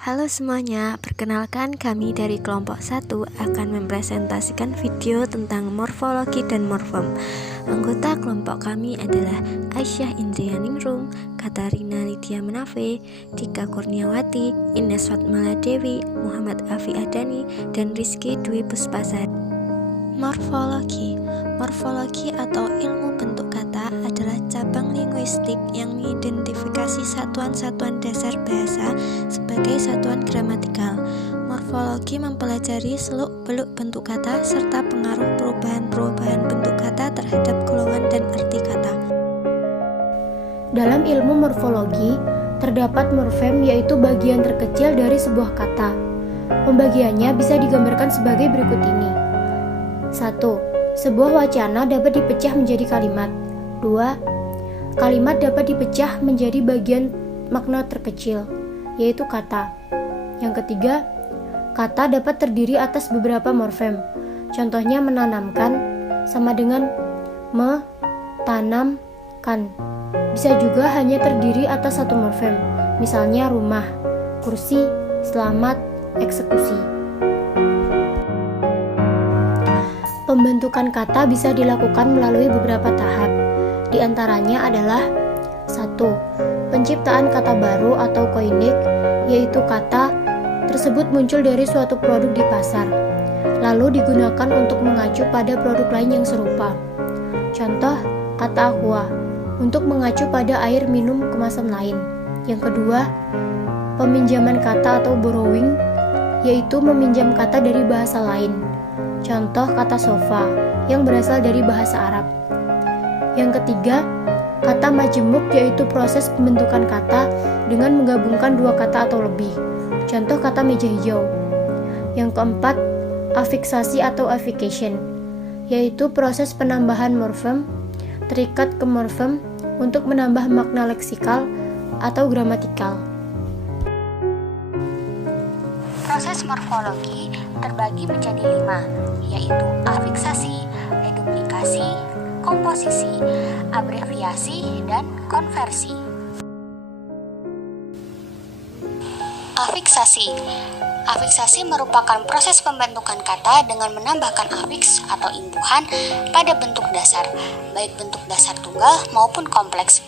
Halo semuanya, perkenalkan kami dari kelompok 1 akan mempresentasikan video tentang morfologi dan morfem. Anggota kelompok kami adalah Aisyah Indrianingrum, Katarina Lydia Menafe, Dika Kurniawati, Ines Fatmala Dewi, Muhammad Afi Adani, dan Rizky Dwi Puspasari. Morfologi atau ilmu bentuk kata adalah cabang linguistik yang mengidentifikasi satuan-satuan dasar bahasa sebagai satuan gramatikal. Morfologi mempelajari seluk-beluk bentuk kata serta pengaruh perubahan-perubahan bentuk kata terhadap golongan dan arti kata. Dalam ilmu morfologi, terdapat morfem, yaitu bagian terkecil dari sebuah kata. Pembagiannya bisa digambarkan sebagai berikut ini. 1. Sebuah wacana dapat dipecah menjadi kalimat. 2. Kalimat dapat dipecah menjadi bagian makna terkecil, yaitu kata. Yang ketiga, kata dapat terdiri atas beberapa morfem. Contohnya menanamkan sama dengan tanamkan. Bisa juga hanya terdiri atas satu morfem, misalnya rumah, kursi, selamat, eksekusi. Pembentukan kata bisa dilakukan melalui beberapa tahap. Di antaranya adalah 1. Penciptaan kata baru atau koinik, yaitu kata tersebut muncul dari suatu produk di pasar, lalu digunakan untuk mengacu pada produk lain yang serupa. Contoh, kata aqua, untuk mengacu pada air minum kemasan lain. Yang kedua, peminjaman kata atau borrowing, yaitu meminjam kata dari bahasa lain. Contoh kata sofa yang berasal dari bahasa Arab. Yang ketiga, kata majemuk, yaitu proses pembentukan kata dengan menggabungkan dua kata atau lebih. Contoh kata meja hijau. Yang keempat, afiksasi atau affixation, yaitu proses penambahan morfem terikat ke morfem untuk menambah makna leksikal atau gramatikal. Proses morfologi terbagi menjadi 5, yaitu afiksasi, reduplikasi, komposisi, abreviasi, dan konversi. Afiksasi merupakan proses pembentukan kata dengan menambahkan afiks atau imbuhan pada bentuk dasar, baik bentuk dasar tunggal maupun kompleks.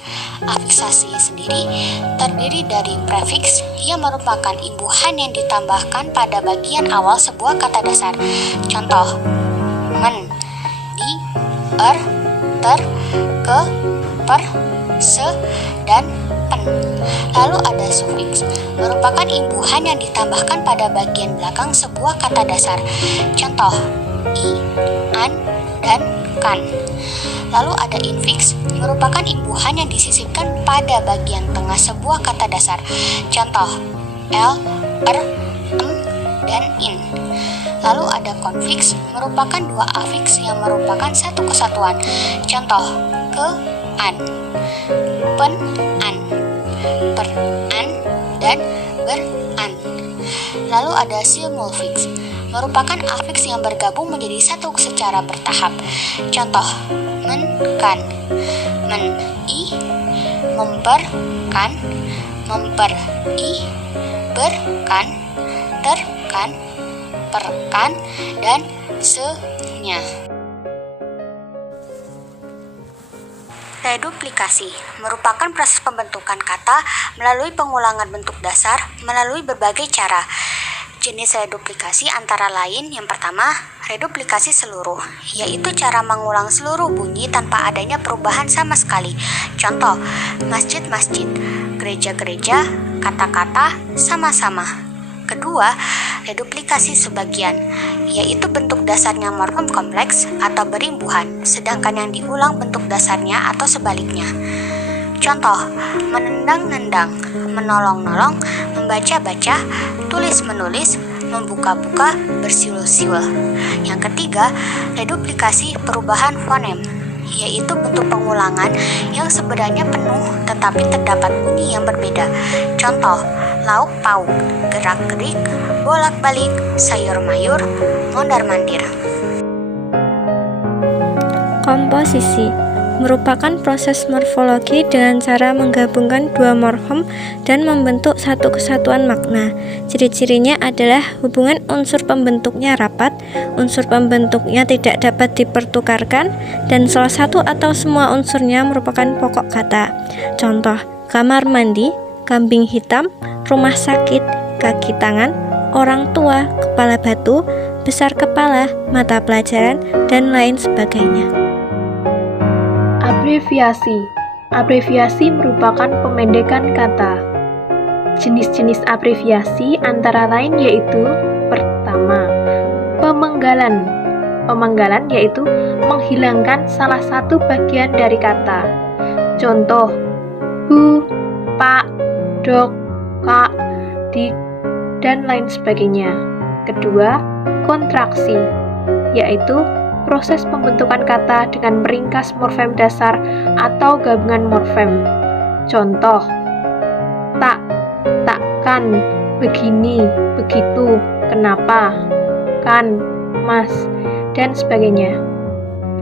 Afiksasi sendiri terdiri dari prefiks yang merupakan imbuhan yang ditambahkan pada bagian awal sebuah kata dasar. Contoh, men, di, ter, ke, per, se, dan pen. Lalu ada sufiks, merupakan imbuhan yang ditambahkan pada bagian belakang sebuah kata dasar. Contoh, i, an, dan kan. Lalu ada infiks, merupakan imbuhan yang disisipkan pada bagian tengah sebuah kata dasar. Contoh, l, em, dan in. Lalu ada konfiks, merupakan dua afiks yang merupakan satu kesatuan. Contoh, ke, an, pen, an, per, an, dan ber-an. Lalu ada simulfiks, merupakan afiks yang bergabung menjadi satu secara bertahap. Contoh, men, kan, men, i, memper, kan, memper, i, ber, kan, ter, kan, per, kan, dan se-nya. Reduplikasi merupakan proses pembentukan kata melalui pengulangan bentuk dasar melalui berbagai cara. Jenis reduplikasi antara lain yang pertama, reduplikasi seluruh, yaitu cara mengulang seluruh bunyi tanpa adanya perubahan sama sekali. Contoh, masjid-masjid, gereja-gereja, kata-kata, sama-sama. Kedua, reduplikasi sebagian, yaitu bentuk dasarnya morfem kompleks atau berimbuhan, sedangkan yang diulang bentuk dasarnya atau sebaliknya. Contoh, menendang-nendang, menolong-nolong, membaca-baca, tulis-menulis, membuka-buka, bersiul-siul. Yang ketiga, reduplikasi perubahan fonem, yaitu bentuk pengulangan yang sebenarnya penuh tetapi terdapat bunyi yang berbeda. Contoh, lauk pauk, gerak-gerik, bolak-balik, sayur-mayur, mondar-mandir. Komposisi merupakan proses morfologi dengan cara menggabungkan dua morfem dan membentuk satu kesatuan makna. Ciri-cirinya adalah hubungan unsur pembentuknya rapat, unsur pembentuknya tidak dapat dipertukarkan, dan salah satu atau semua unsurnya merupakan pokok kata. Contoh, kamar mandi, kambing hitam, rumah sakit, kaki tangan, orang tua, kepala batu, besar kepala, mata pelajaran, dan lain sebagainya. Abreviasi. Abreviasi merupakan pemendekan kata. Jenis-jenis abreviasi antara lain yaitu: pertama, pemenggalan. Pemenggalan yaitu menghilangkan salah satu bagian dari kata. Contoh, bu, pak, dok, kak, dik, dan lain sebagainya. Kedua, kontraksi, yaitu proses pembentukan kata dengan meringkas morfem dasar atau gabungan morfem. Contoh, tak, takkan, begini, begitu, kenapa, kan, mas, dan sebagainya.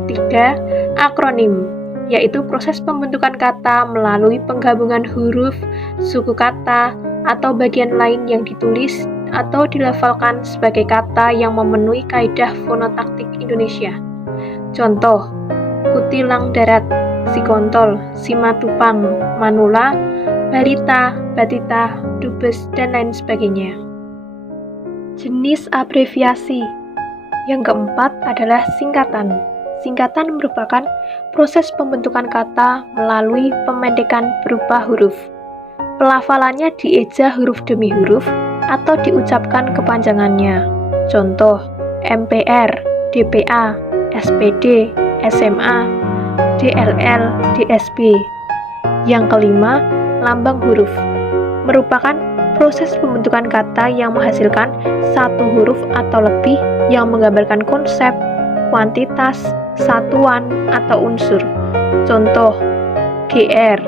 Ketiga, akronim, yaitu proses pembentukan kata melalui penggabungan huruf, suku kata, atau bagian lain yang ditulis atau dilafalkan sebagai kata yang memenuhi kaidah fonotaktik Indonesia. Contoh, kutilang darat, sikontol, simatupang, manula, balita, batita, dubes, dan lain sebagainya. Jenis abreviasi. Yang keempat adalah singkatan. Singkatan merupakan proses pembentukan kata melalui pemendekan berupa huruf. Pelafalannya dieja huruf demi huruf atau diucapkan kepanjangannya. Contoh, MPR, DPA, SPD, SMA, DLL, DSB. Yang kelima, lambang huruf. Merupakan proses pembentukan kata yang menghasilkan satu huruf atau lebih yang menggambarkan konsep, kuantitas, satuan, atau unsur. Contoh, GR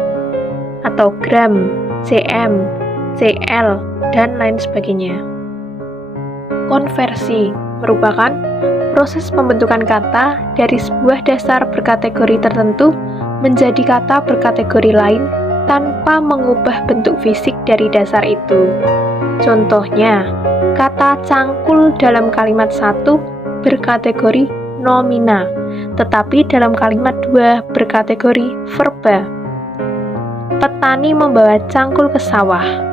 atau gram, CM, CL, dan lain sebagainya. Konversi merupakan proses pembentukan kata dari sebuah dasar berkategori tertentu menjadi kata berkategori lain tanpa mengubah bentuk fisik dari dasar itu. Contohnya, kata cangkul dalam kalimat 1 berkategori nomina, tetapi dalam kalimat 2 berkategori verba. Petani membawa cangkul ke sawah.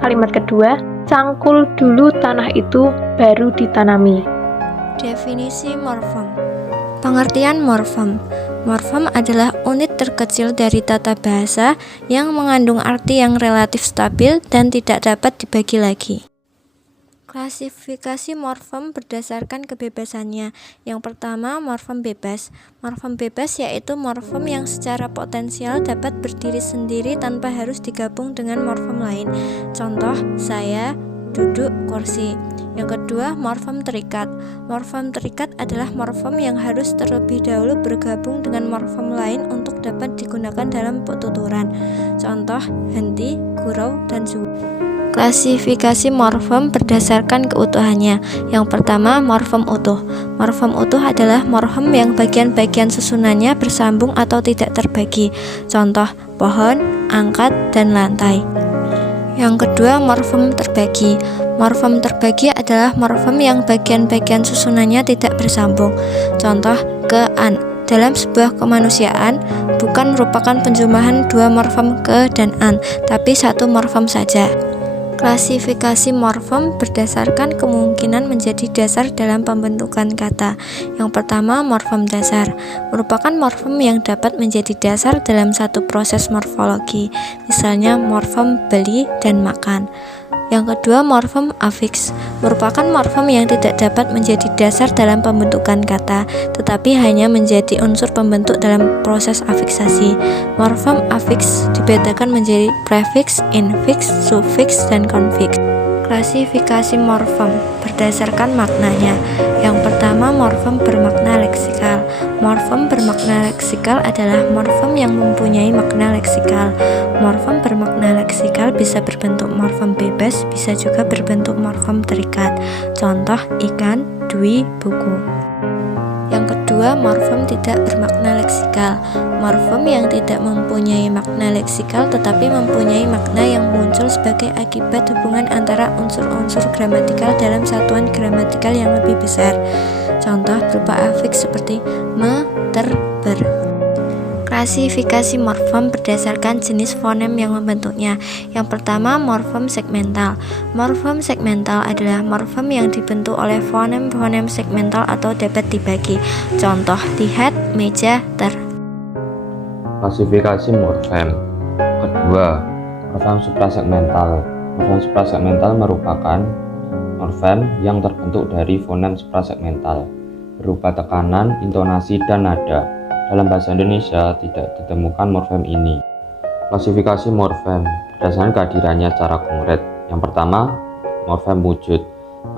Kalimat kedua, cangkul dulu tanah itu baru ditanami. Definisi morfem. Pengertian morfem. Morfem adalah unit terkecil dari tata bahasa yang mengandung arti yang relatif stabil dan tidak dapat dibagi lagi. Klasifikasi morfem berdasarkan kebebasannya. Yang pertama, morfem bebas. Morfem bebas yaitu morfem yang secara potensial dapat berdiri sendiri tanpa harus digabung dengan morfem lain. Contoh, saya, duduk, kursi. Yang kedua, morfem terikat. Morfem terikat adalah morfem yang harus terlebih dahulu bergabung dengan morfem lain untuk dapat digunakan dalam tuturan. Contoh, henti, gurau, dan zuhur. Klasifikasi morfem berdasarkan keutuhannya. Yang pertama, morfem utuh. Morfem utuh adalah morfem yang bagian-bagian susunannya bersambung atau tidak terbagi. Contoh, pohon, angkat, dan lantai. Yang kedua, morfem terbagi. Morfem terbagi adalah morfem yang bagian-bagian susunannya tidak bersambung. Contoh, ke-an. Dalam sebuah kemanusiaan, bukan merupakan penjumlahan dua morfem ke dan an, tapi satu morfem saja. Klasifikasi morfem berdasarkan kemungkinan menjadi dasar dalam pembentukan kata. Yang pertama, morfem dasar merupakan morfem yang dapat menjadi dasar dalam satu proses morfologi, misalnya morfem beli dan makan. Yang kedua, morfem afiks merupakan morfem yang tidak dapat menjadi dasar dalam pembentukan kata, tetapi hanya menjadi unsur pembentuk dalam proses afiksasi. Morfem afiks dibedakan menjadi prefiks, infiks, sufiks, dan konfiks. Klasifikasi morfem berdasarkan maknanya. Yang pertama, morfem bermakna leksikal. Morfem bermakna leksikal adalah morfem yang mempunyai makna leksikal. Morfem bermakna leksikal bisa berbentuk morfem bebas, bisa juga berbentuk morfem terikat. Contoh, ikan, dui, buku. Yang kedua, morfem tidak bermakna leksikal. Morfem yang tidak mempunyai makna leksikal tetapi mempunyai makna yang muncul sebagai akibat hubungan antara unsur-unsur gramatikal dalam satuan gramatikal yang lebih besar. Contoh berupa afiks seperti me, ter, ber. Klasifikasi morfem berdasarkan jenis fonem yang membentuknya. Yang pertama, morfem segmental. Morfem segmental adalah morfem yang dibentuk oleh fonem-fonem segmental atau dapat dibagi. Contoh, lihat, meja, ter. Klasifikasi morfem. Kedua, morfem suprasegmental. Morfem suprasegmental merupakan morfem yang terbentuk dari fonem suprasegmental berupa tekanan, intonasi, dan nada. Dalam bahasa Indonesia tidak ditemukan morfem ini. Klasifikasi morfem berdasarkan kehadirannya secara konkret. Yang pertama, morfem wujud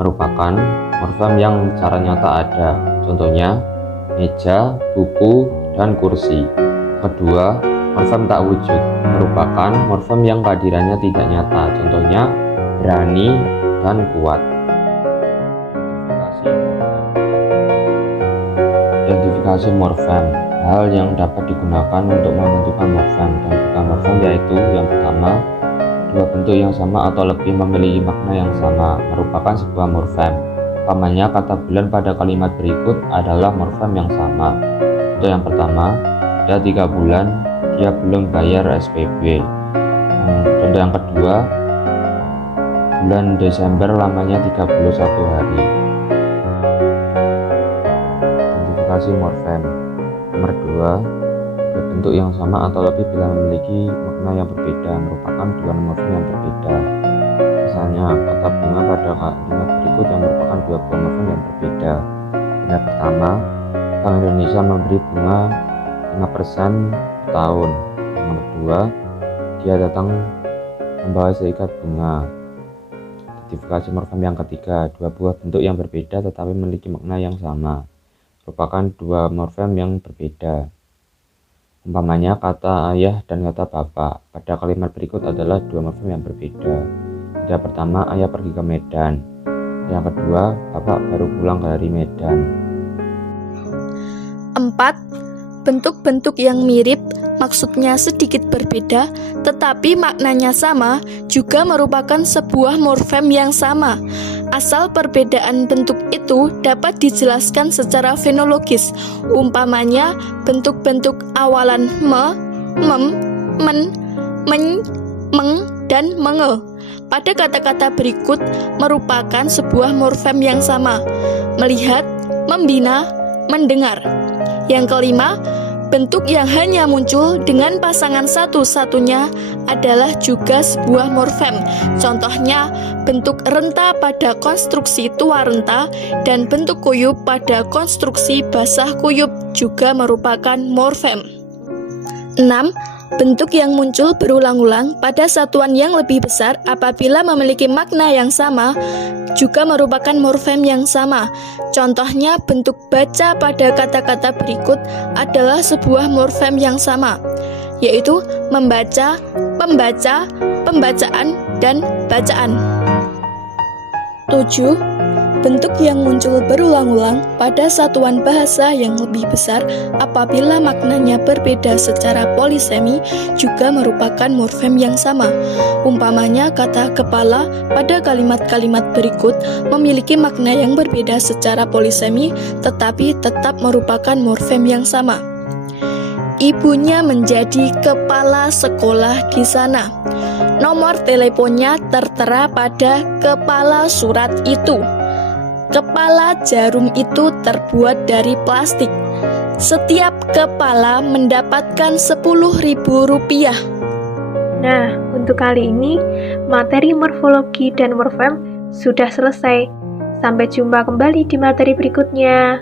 merupakan morfem yang secara nyata ada. Contohnya, meja, buku, dan kursi. Kedua, morfem tak wujud merupakan morfem yang kehadirannya tidak nyata. Contohnya, berani dan kuat. Identifikasi morfem. Hal yang dapat digunakan untuk menentukan morfem dan bukan morfem yaitu yang pertama, dua bentuk yang sama atau lebih memiliki makna yang sama merupakan sebuah morfem. Umpamanya kata bulan pada kalimat berikut adalah morfem yang sama. Untuk yang pertama, sudah 3 bulan dia belum bayar SPP. Contoh yang kedua, bulan Desember lamanya 31 hari. Identifikasi morfem. Nomor 2, bentuk yang sama atau lebih bila memiliki makna yang berbeda merupakan dua morfem yang berbeda. Misalnya, kata bunga pada kalimat berikut yang merupakan dua buah morfem yang berbeda. Yang pertama, Bank Indonesia memberi bunga 5% per tahun. Yang kedua, dia datang membawa seikat bunga. Identifikasi morfem yang ketiga, dua buah bentuk yang berbeda tetapi memiliki makna yang sama merupakan dua morfem yang berbeda. Umpamanya kata ayah dan kata bapak pada kalimat berikut adalah dua morfem yang berbeda. Yang pertama, ayah pergi ke Medan. Yang kedua, bapak baru pulang dari Medan. 4. Bentuk-bentuk yang mirip, maksudnya sedikit berbeda, tetapi maknanya sama, juga merupakan sebuah morfem yang sama. Asal perbedaan bentuk itu dapat dijelaskan secara fenologis. Umpamanya, bentuk-bentuk awalan me, mem, men, men, meng, dan menge pada kata-kata berikut merupakan sebuah morfem yang sama. Melihat, membina, mendengar. Yang kelima, bentuk yang hanya muncul dengan pasangan satu-satunya adalah juga sebuah morfem. Contohnya, bentuk renta pada konstruksi tua renta dan bentuk kuyup pada konstruksi basah kuyup juga merupakan morfem. 6. Bentuk yang muncul berulang-ulang pada satuan yang lebih besar apabila memiliki makna yang sama juga merupakan morfem yang sama. Contohnya, bentuk baca pada kata-kata berikut adalah sebuah morfem yang sama, yaitu membaca, pembaca, pembacaan, dan bacaan. 7. Bentuk yang muncul berulang-ulang pada satuan bahasa yang lebih besar apabila maknanya berbeda secara polisemi juga merupakan morfem yang sama. Umpamanya kata kepala pada kalimat-kalimat berikut memiliki makna yang berbeda secara polisemi tetapi tetap merupakan morfem yang sama. Ibunya menjadi kepala sekolah di sana. Nomor teleponnya tertera pada kepala surat itu. Kepala jarum itu terbuat dari plastik. Setiap kepala mendapatkan Rp10.000. Nah, untuk kali ini, materi morfologi dan morfem sudah selesai. Sampai jumpa kembali di materi berikutnya.